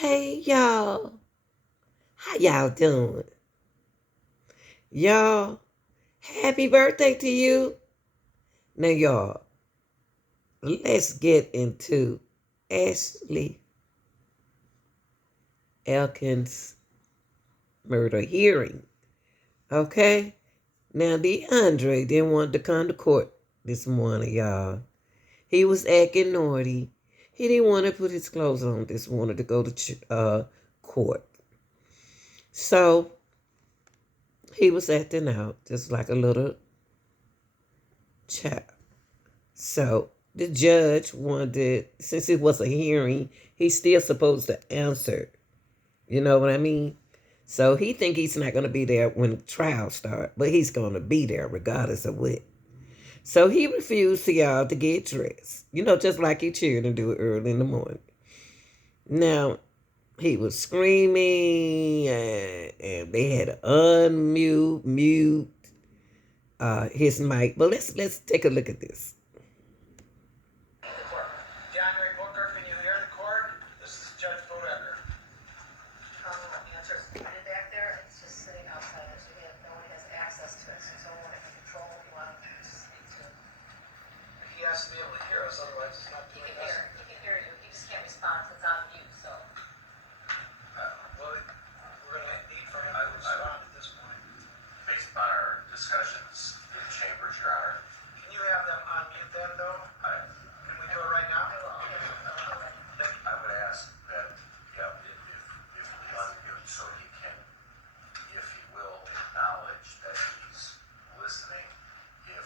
Hey y'all, how y'all doing? Y'all, happy birthday to you. Now y'all, let's get into Ashley Elkins' murder hearing. Okay? Now DeAndre didn't want to come to court this morning, y'all. He was acting naughty. He didn't want to put his clothes on this morning to go to court. So he was acting out just like a little child. So the judge wanted, since it was a hearing, he's still supposed to answer. You know what I mean? So he think he's not going to be there when the trial start, but he's going to be there regardless of what. So he refused to y'all to get dressed. Just like your children do early in the morning. Now, he was screaming and they had to mute his mic. But let's take a look at this. He has to be able to hear us, otherwise it's not doing us. He can hear you. He just can't respond because it's on mute, so. Well, we're going to need for him to respond at this point. Based upon our discussions in chambers, Your Honor. Can you have them on mute then, though? Can we do it right now? I would ask that, if he unmute so he can, if he will, acknowledge that he's listening. If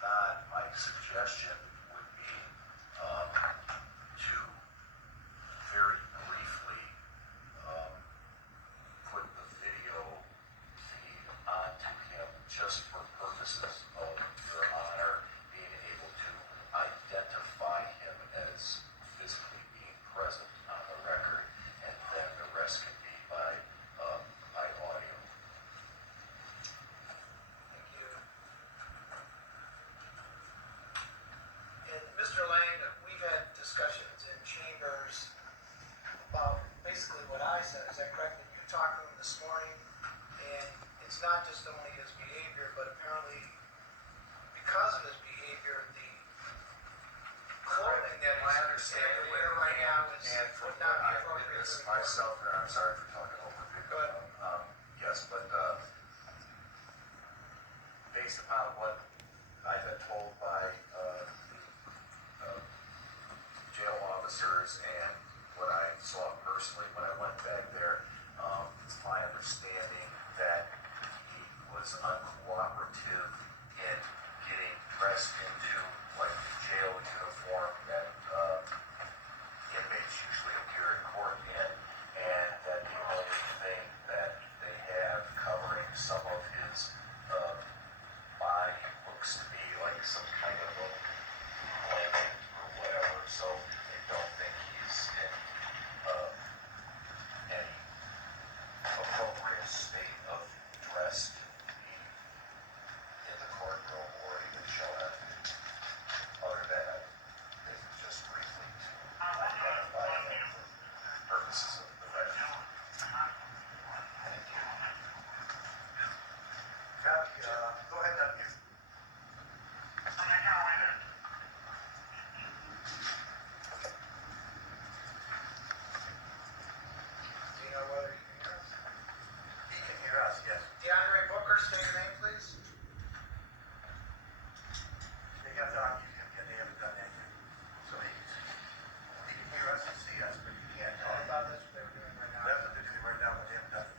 not, my suggestion would be to very briefly put the video feed onto him just for purposes of Your Honor being able to identify him as physically being present on the record, and then the rest can be by audio. Thank you. And Mr. Lang, we've had discussions in chambers about basically what I said. Is that correct? That you talked to him this morning, and it's not just only his behavior, but apparently because of his behavior, the clothing that My he's understanding wearing right now is and from would what not be I've appropriate witnessed for the court. myself, and I'm sorry for talking over you. Good. Yes, but based upon what I've been told by jail officers and what I saw personally when I went back there, it's my understanding that he was uncooperative in getting dressed into like the jail uniform that inmates usually appear in court in, and that the only thing that they have covering some of his body looks to be like some kind of a blanket or whatever. So they don't think he's in any appropriate state of dress to be in the courtroom or even show up. Other than that, just briefly to identify him for purposes of the record. Thank you. Copy, go ahead and unmute. Do you know whether he can hear us? He can hear us, yes. DeAndre Booker, state your name, please. They have to unmute him yet, they haven't done that yet. So he can hear us and see us, but he can't What talk. about this? What they're doing right now? That's what they're doing right now, but they haven't done it.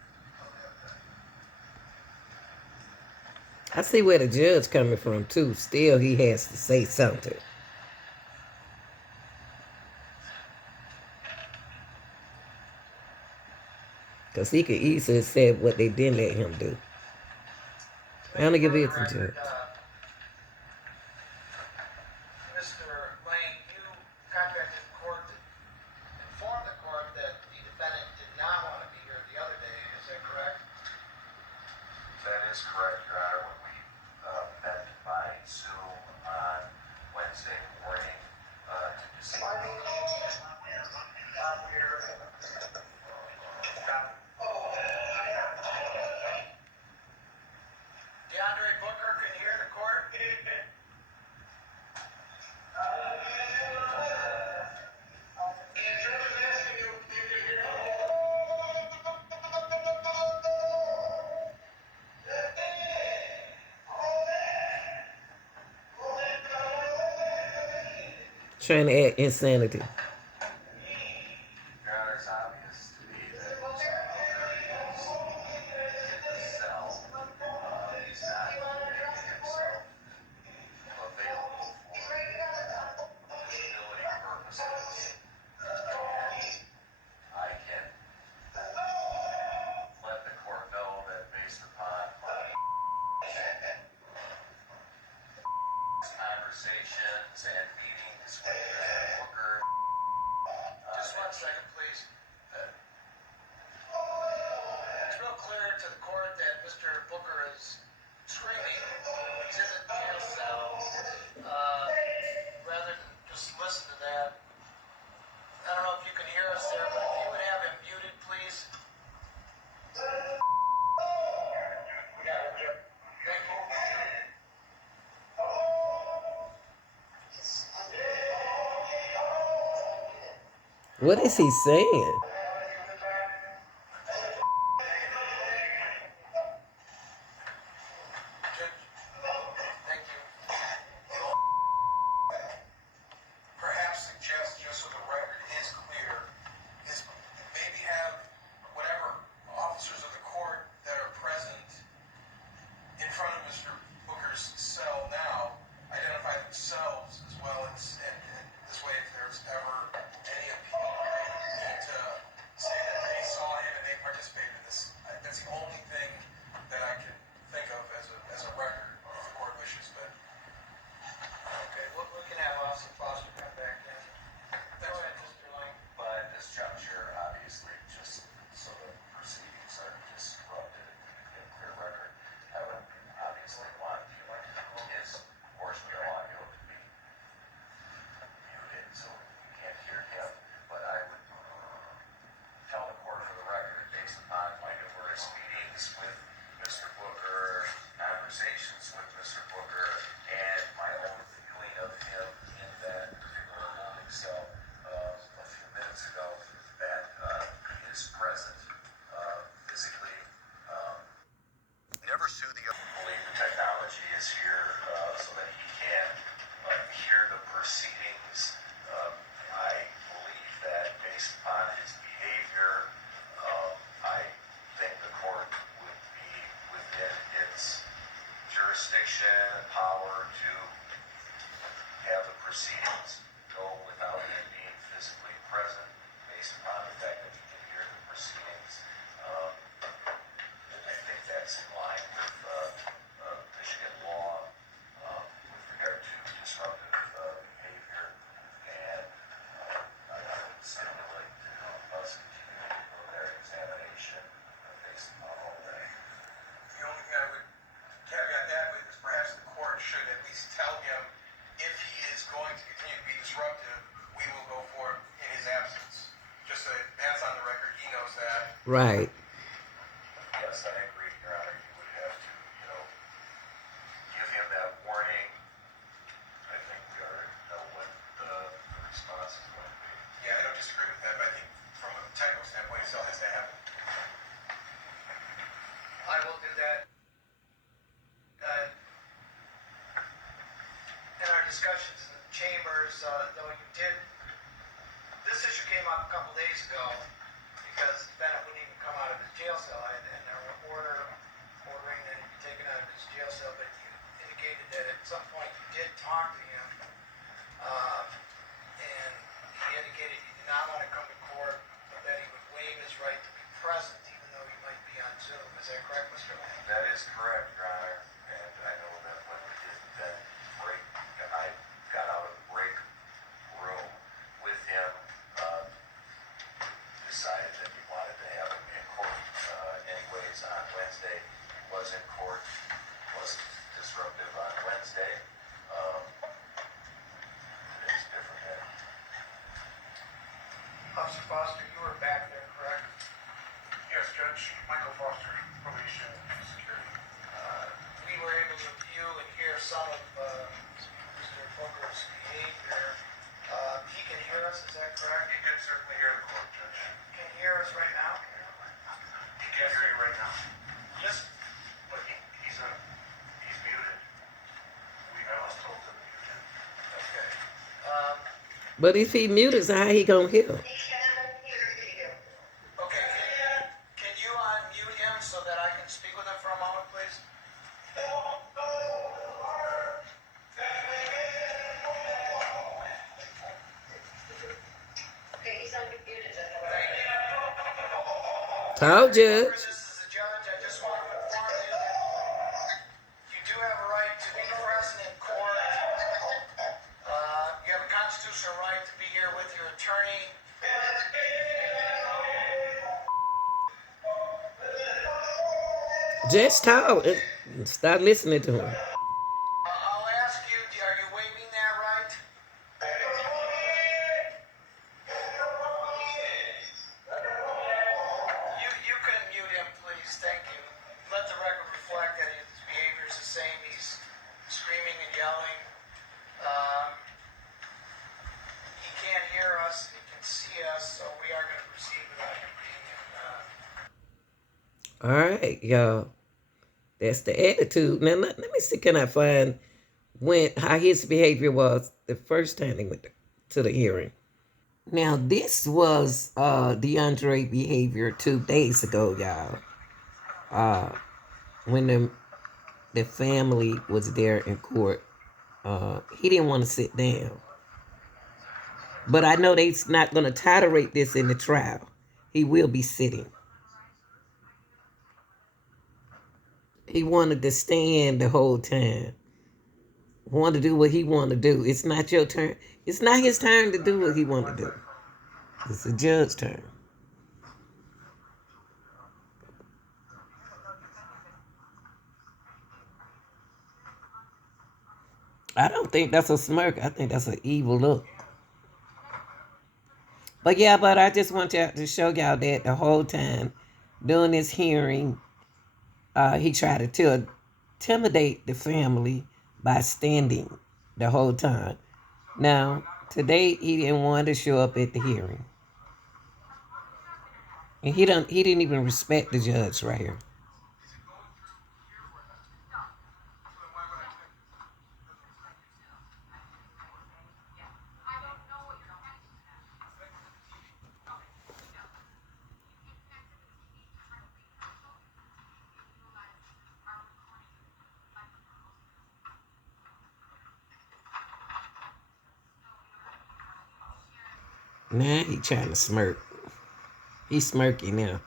I see where the judge coming from too. Still, he has to say something. Because he could easily have said what they didn't let him do. I don't give it to judge. Mr. Lane, you contacted the court to inform the court that the defendant did not want to be here the other day. Is that correct? That is correct, Your Honor. When we met by Zoom on Wednesday morning to discuss. trying to add insanity. Your Honor, it's obvious to me that Mr. Booker is in the cell. He's not making himself available for disability purposes. And I can let the court know that based upon my conversations and meetings with Mr. Booker. Just 1 second, please. It's real clear to the court that Mr. Booker is screaming. He's in the jail cell. Rather than just listen to that, I don't know if you can hear us there, but if you would have him muted, please. Thank you. What is he saying? Thank you. Perhaps suggest, just so the record is clear, is maybe have whatever officers of the court that are present in front of Mr. Booker's cell now identify themselves as well as, and this way, if there's ever any appeal, they need to say that they saw him and they participated in this. That's the only thing that I can think of as a record, if the court wishes, but. Okay, we can have Officer Foster come back in. Go ahead, Mr. Lang. But at this juncture, obviously, just so the proceedings are disrupted and get a clear record, I would obviously want his portion of the audio to be muted so we can't hear him. But I would tell the court for the record, based upon my numerous meetings with Mr. Booker, conversations with Mr. Booker, and my own viewing of him in that particular holding cell a few minutes ago, that he is present physically. Never sue the. I believe the technology is here so that he can hear the proceedings. I believe that based upon his behavior, I think the court would be within its jurisdiction and power to have the proceedings go without him being physically present, based upon the fact that he can hear the proceedings. I think that's in line with Michigan law with regard to disruptive behavior, and I would simulate to help us continue to go their examination based upon all that. The only thing I would caveat that with is perhaps the court should at least tell him if he is going to continue to be disruptive, we will go for it in his absence. Just so that's on the record, he knows that. Right. Yes, I agree, Your Honor. You would have to, give him that warning. I think we already know what the response is going to be. Yeah, I don't disagree with that, but I think from a technical standpoint, it still has to happen. I will do that. In our discussions in the chambers, though you did, this issue came up a couple days ago because Bennett wouldn't even come out of his jail cell, and there were ordering that he be taken out of his jail cell, but you indicated that at some point you did talk to him, and he indicated he did not want to come to court, but that he would waive his right to be present, even though he might be on Zoom. Is that correct, Mr. Lang? That is correct, Your Honor. And I know that when we did that break, and I got out of the break room with him, decided that he wanted to have him in court anyways on Wednesday. He was in court, wasn't disruptive on Wednesday. It is different then. Officer Foster, you were back there, correct? Yes, Judge. Michael Foster, probation and security. We were able to view and hear some of Mr. Booker's behavior. He can hear us, is that correct? He can certainly hear the court, Judge. Can he hear us right now? He can hear you right now. Just, but he's muted. I was told to mute him. Okay. But if he muted, so how he gonna hear? Okay, can you unmute him so that I can speak with him for a moment, please? Tall judge. This is the judge. I just want to inform you that you do have a right to be present in court. You have a constitutional right to be here with your attorney. Just talk. Start listening to him. I'll ask you, are you waiving that right? You can mute him, please. Thank you. Let the record reflect that his behavior is the same. He's screaming and yelling. Um, he can't hear us. He can see us, so we are going to proceed without him being All right, y'all. That's the attitude. Now let me see. Can I find how his behavior was the first time he went to the hearing? Now this was DeAndre behavior 2 days ago, y'all. When the family was there in court, he didn't want to sit down. But I know they're not going to tolerate this in the trial. He will be sitting. He wanted to stand the whole time. Want to do what he want to do. It's not your turn. It's not his turn to do what he want to do. It's the judge's turn. I don't think that's a smirk. I think that's an evil look. But yeah, I just want to show y'all that the whole time during this hearing, he tried to intimidate the family by standing the whole time. Now, today he didn't want to show up at the hearing. And he didn't even respect the judge right here. Now he trying to smirk. He's smirking now.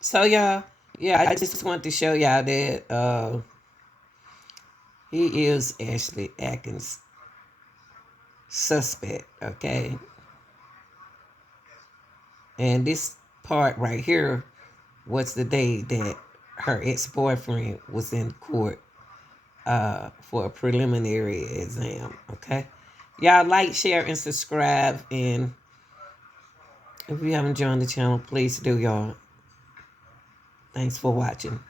So y'all, yeah, I just want to show y'all that he is Ashley Atkins' suspect, okay? And this part right here was the day that her ex-boyfriend was in court for a preliminary exam, okay? Y'all like, share, and subscribe. And if you haven't joined the channel, please do, y'all. Thanks for watching.